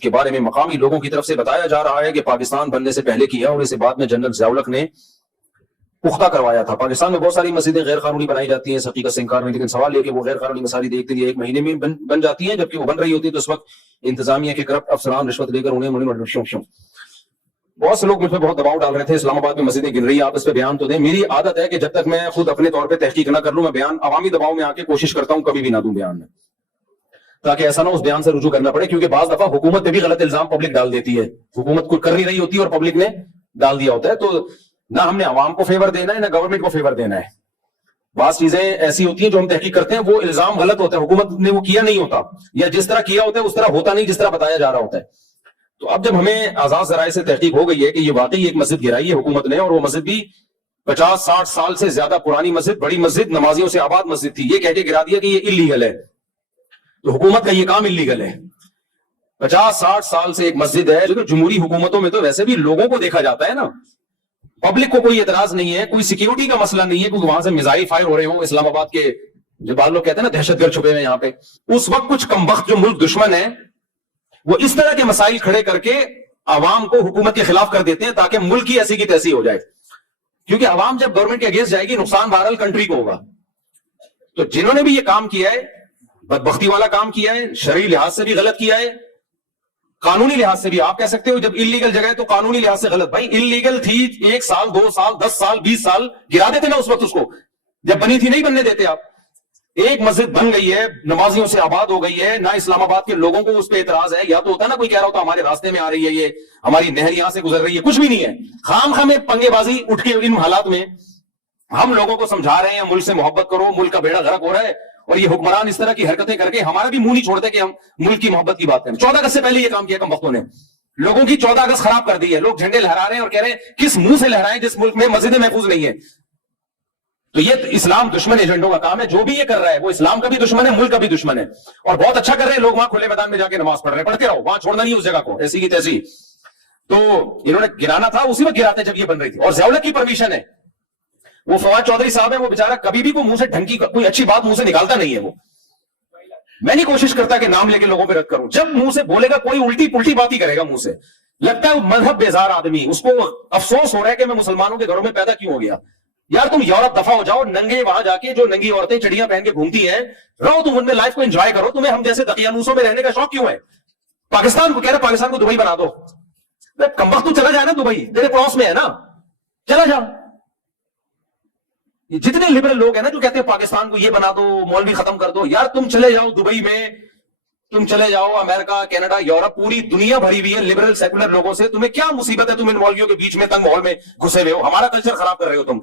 کے بارے میں مقامی لوگوں کی طرف سے بتایا جا رہا ہے کہ پاکستان بننے سے پہلے کیا اور اسے بعد میں جنرل ضیاء الحق نے پختہ کروایا تھا۔ پاکستان میں بہت ساری مسجدیں غیر قانونی بنائی جاتی ہیں، اس حقیقت سے انکار نہیں، لیکن سوال یہ کہ وہ غیر قانونی مساجد ایک مہینے میں بن جاتی ہیں، جبکہ وہ بن رہی ہوتی ہے تو اس وقت انتظامیہ کے کرپٹ افسران رشوت لے کر انہیں بہت سے لوگ مجھ پہ بہت دباؤ ڈال رہے تھے، اسلام آباد میں مسجدیں گن رہی ہیں، آپ اس پہ بیان تو دیں۔ میری عادت ہے کہ جب تک میں خود اپنے طور پہ تحقیق نہ کر لوں، میں بیان عوامی دباؤ میں آ کے کوشش کرتا ہوں کبھی بھی نہ دوں بیان میں، تاکہ ایسا نہ اس بیان سے رجوع کرنا پڑے، کیونکہ بعض دفعہ حکومت پہ بھی غلط الزام پبلک ڈال دیتی ہے، حکومت کوئی کر نہیں رہی ہوتی اور پبلک نے ڈال دیا ہوتا ہے، تو نہ ہم نے عوام کو فیور دینا ہے نہ گورنمنٹ کو فیور دینا ہے۔ بعض چیزیں ایسی ہوتی ہیں جو ہم تحقیق کرتے ہیں وہ الزام غلط ہوتا ہے، حکومت نے وہ کیا نہیں ہوتا، یا جس طرح کیا ہوتا ہے اس طرح ہوتا نہیں جس طرح بتایا جا رہا ہوتا ہے۔ تو اب جب ہمیں آزاد ذرائع سے تحقیق ہو گئی ہے کہ یہ واقعی ایک مسجد گرائی ہے حکومت نے، اور وہ مسجد بھی 50-60 سال سے زیادہ پرانی مسجد، بڑی مسجد، نمازیوں سے آباد مسجد تھی، یہ کہہ کے گرا دیا کہ یہ اللیگل ہے، تو حکومت کا یہ کام اللیگل ہے۔ 50-60 سال سے ایک مسجد ہے، جو جمہوری حکومتوں میں تو ویسے بھی لوگوں کو دیکھا جاتا ہے نا، پبلک کو کوئی اعتراض نہیں ہے، کوئی سیکیورٹی کا مسئلہ نہیں ہے، کوئی وہاں سے میزائل فائر ہو رہے ہوں اسلام آباد کے، جو بعض لوگ کہتے ہیں نا دہشت گرد چھپے ہوئے یہاں پہ، اس وقت کچھ کمبخت جو ملک دشمن ہے وہ اس طرح کے مسائل کھڑے کر کے عوام کو حکومت کے خلاف کر دیتے ہیں تاکہ ملک کی ایسی کی تیسی ہو جائے، کیونکہ عوام جب گورنمنٹ کے اگینسٹ جائے گی نقصان بہرحال کنٹری کو ہوگا۔ تو جنہوں نے بھی یہ کام کیا ہے، بدبختی والا کام کیا ہے، شرعی لحاظ سے بھی غلط کیا ہے، قانونی لحاظ سے بھی، آپ کہہ سکتے ہو جب اللیگل جگہ ہے تو قانونی لحاظ سے غلط، بھائی اللیگل تھی 1 سال 2 سال 10 سال 20 سال گرا دیتے نا اس وقت، اس کو جب بنی تھی نہیں بننے دیتے آپ۔ ایک مسجد بن گئی ہے، نمازیوں سے آباد ہو گئی ہے، نہ اسلام آباد کے لوگوں کو اس پہ اعتراض ہے، یا تو ہوتا ہے نا کوئی کہہ رہا ہوتا ہمارے راستے میں آ رہی ہے، یہ ہماری نہر یہاں سے گزر رہی ہے، کچھ بھی نہیں ہے، خام خام پنگے بازی اٹھ کے ان حالات میں ہم لوگوں کو سمجھا رہے ہیں ملک سے محبت کرو، ملک کا بیڑا غرق ہو رہا ہے، اور یہ حکمران اس طرح کی حرکتیں کر کے ہمارا بھی منہ نہیں چھوڑتے کہ ہم ملک کی محبت کی بات کریں۔ 14 اگست سے پہلے یہ کام کیا کم وقتوں نے، لوگوں کی 14 اگست خراب کر دی ہے، لوگ جھنڈے لہرا رہے ہیں اور کہہ رہے ہیں کس منہ سے لہرائیں جس ملک میں مسجدیں محفوظ نہیں ہے۔ تو یہ اسلام دشمن ایجنڈوں کا کام ہے، جو بھی یہ کر رہا ہے وہ اسلام کا بھی دشمن ہے، ملک کا بھی دشمن ہے، اور بہت اچھا کر رہے ہیں لوگ وہاں کھلے میدان میں جا کے نماز پڑھ رہے ہیں، پڑھتے رہو، وہاں چھوڑنا نہیں اس جگہ کو ایسی کی تیسی۔ تو انہوں نے گرانا تھا اسی وقت گراتے جب یہ بن رہی تھی، اور ضیاء الحق کی پرمیشن ہے، وہ فواد چودھری صاحب ہیں، وہ بیچارہ کبھی بھی کوئی منہ سے ڈھنگ کی کوئی اچھی بات منہ سے نکالتا نہیں ہے، وہ میں نہیں کوشش کرتا کہ نام لے کے لوگوں پہ رد کروں، جب منہ سے بولے گا کوئی الٹی پلٹی بات ہی کرے گا منہ سے، لگتا ہے مذہب بیزار آدمی، اس کو افسوس ہو رہا ہے کہ میں مسلمانوں کے گھروں میں پیدا کیوں ہو گیا۔ یار تم یورپ دفع ہو جاؤ، ننگے وہاں جا کے جو ننگی عورتیں چڑیاں پہن کے گھومتی ہیں رہو، تم ان میں لائف کو انجوائے کرو، تمہیں ہم جیسے دقیانوسوں میں رہنے کا شوق کیوں ہے؟ پاکستان کو کہہ رہے پاکستان کو دبئی بنا دو، کم وقت تو چلا جائے نا، دبئی تیرے پڑوس میں ہے نا، چلا جا۔ جتنے لبرل لوگ ہیں نا جو کہتے ہیں پاکستان کو یہ بنا دو، مولوی ختم کر دو، یار تم چلے جاؤ دبئی میں، تم چلے جاؤ امریکہ، کینیڈا، یورپ، پوری دنیا بھری ہوئی ہے لبرل سیکولر لوگوں سے، تمہیں کیا مصیبت ہے تم ان مولویوں کے بیچ میں تنگ ماحول میں گھسے ہوئے ہو، ہمارا کلچر خراب کر رہے ہو تم۔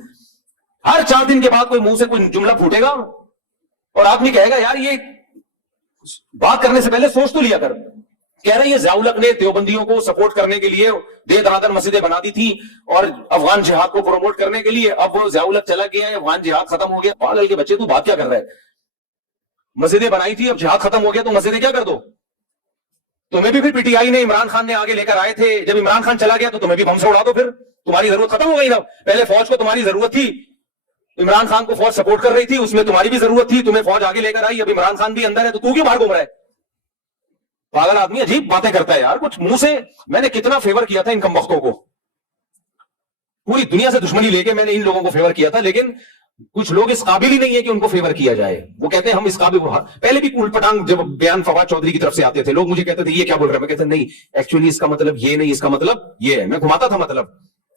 ہر 4 دن کے بعد کوئی منہ سے کوئی جملہ پھوٹے گا اور آدمی کہے گا یار یہ بات کرنے سے پہلے سوچ تو لیا کر۔ کہہ رہے ہیں ضیاء الحق نے دیوبندیوں کو سپورٹ کرنے کے لیے دے دنادن مسجدیں بنا دی تھی اور افغان جہاد کو پروموٹ کرنے کے لیے، اب وہ ضیاء الحق چلا گیا ہے، افغان جہاد ختم ہو گیا، پاگل کے بچے تو بات کیا کر رہا ہے؟ مسجدیں بنائی تھی، اب جہاد ختم ہو گیا تو مسجدیں کیا کر دو؟ تمہیں بھی پھر پی ٹی آئی نے عمران خان نے آگے لے کر آئے تھے، جب عمران خان چلا گیا تو تمہیں بھی بم سے اڑا دو، پھر تمہاری ضرورت ختم ہو گئی نا۔ پہلے فوج کو تمہاری ضرورت تھی، عمران خان کو فوج سپورٹ کر رہی تھی، اس میں تمہاری بھی ضرورت تھی، تمہیں فوج آگے لے کر آئی، اب عمران خان بھی اندر ہے تو کیوں باہر گھوم رہا ہے؟ پاگل آدمی عجیب باتیں کرتا ہے یار، کچھ منہ سے۔ میں نے کتنا فیور کیا تھا ان کم وقتوں کو، پوری دنیا سے دشمنی لے کے میں نے ان لوگوں کو فیور کیا تھا، لیکن کچھ لوگ اس قابل ہی نہیں ہے کہ ان کو فیور کیا جائے۔ وہ کہتے ہیں ہم اس قابل، پہلے بھی الٹ پٹانگ جب بیان فواد چودھری کی طرف سے آتے تھے لوگ مجھے کہتے تھے یہ کیا بول رہے ہیں، میں کہتے نہیں ایکچولی اس کا مطلب یہ نہیں، اس کا مطلب یہ ہے، میں گھماتا تھا مطلب،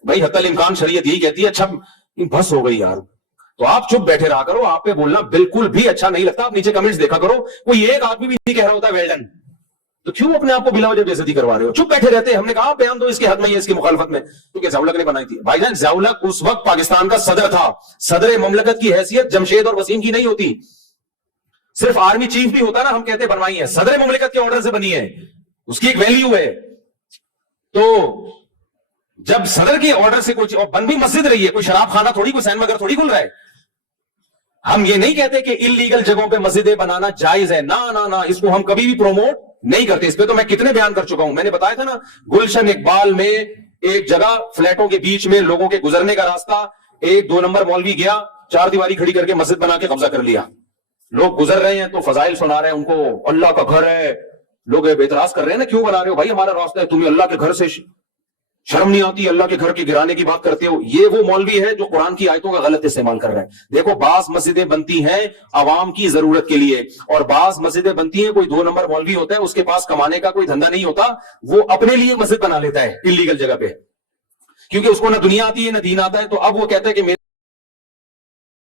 بھائی حتی الامکان شریعت یہی کہتی ہے، اچھا بس ہو گئی یار، تو آپ چپ بیٹھے رہا کرو، آپ پہ بولنا بالکل بھی اچھا نہیں لگتا، آپ نیچے کمنٹس دیکھا کرو، کوئی ایک آدمی بھی نہیں کہہ رہا ہوتا ویل ڈن، تو کیوں اپنے آپ کو بلا وجہ بے عزتی کروا رہے ہو؟ چپ بیٹھے رہتے ہیں، ہم نے کہا بیان دو اس کے حد میں، یہ اس کی مخالفت میں، کیونکہ ضیاء الحق نے بنائی تھی۔ بھائی جان ضیاء الحق اس وقت پاکستان کا صدر تھا، صدر مملکت کی حیثیت جمشید اور وسیم کی نہیں ہوتی، صرف آرمی چیف بھی ہوتا نا ہم کہتے بنوائی ہے، صدر مملکت کے آرڈر سے بنی ہے، اس کی ایک ویلیو ہے۔ تو جب صدر کے آرڈر سے کوئی بن بھی مسجد رہی ہے، کوئی شراب خانہ تھوڑی، کوئی سینما گھر تھوڑی کھل رہا ہے۔ ہم یہ نہیں کہتے کہ انلیگل جگہوں پہ مسجدیں بنانا جائز ہے، نہ اس کو ہم کبھی بھی پروموٹ نہیں کرتے، اس پہ تو میں کتنے بیان کر چکا ہوں، میں نے بتایا تھا نا گلشن اقبال میں ایک جگہ فلیٹوں کے بیچ میں لوگوں کے گزرنے کا راستہ، ایک 2 نمبر مولوی گیا 4 دیواری کھڑی کر کے مسجد بنا کے قبضہ کر لیا، لوگ گزر رہے ہیں تو فضائل سنا رہے ہیں ان کو، اللہ کا گھر ہے، لوگ اعتراض کر رہے ہیں نا، کیوں بنا رہے ہو بھائی ہمارا راستہ ہے، تمہیں اللہ کے گھر سے شرم نہیں آتی، اللہ کے گھر کے گرانے کی بات کرتے ہو. یہ وہ مولوی ہے جو قرآن کی آیتوں کا غلط استعمال کر رہے ہیں. دیکھو بعض مسجدیں بنتی ہیں عوام کی ضرورت کے لیے، اور بعض مسجدیں بنتی ہیں کوئی 2 نمبر مولوی ہوتا ہے، اس کے پاس کمانے کا کوئی دھندا نہیں ہوتا، وہ اپنے لیے مسجد بنا لیتا ہے انلیگل جگہ پہ، کیونکہ اس کو نہ دنیا آتی ہے نہ دین آتا ہے. تو اب وہ کہتا ہے کہ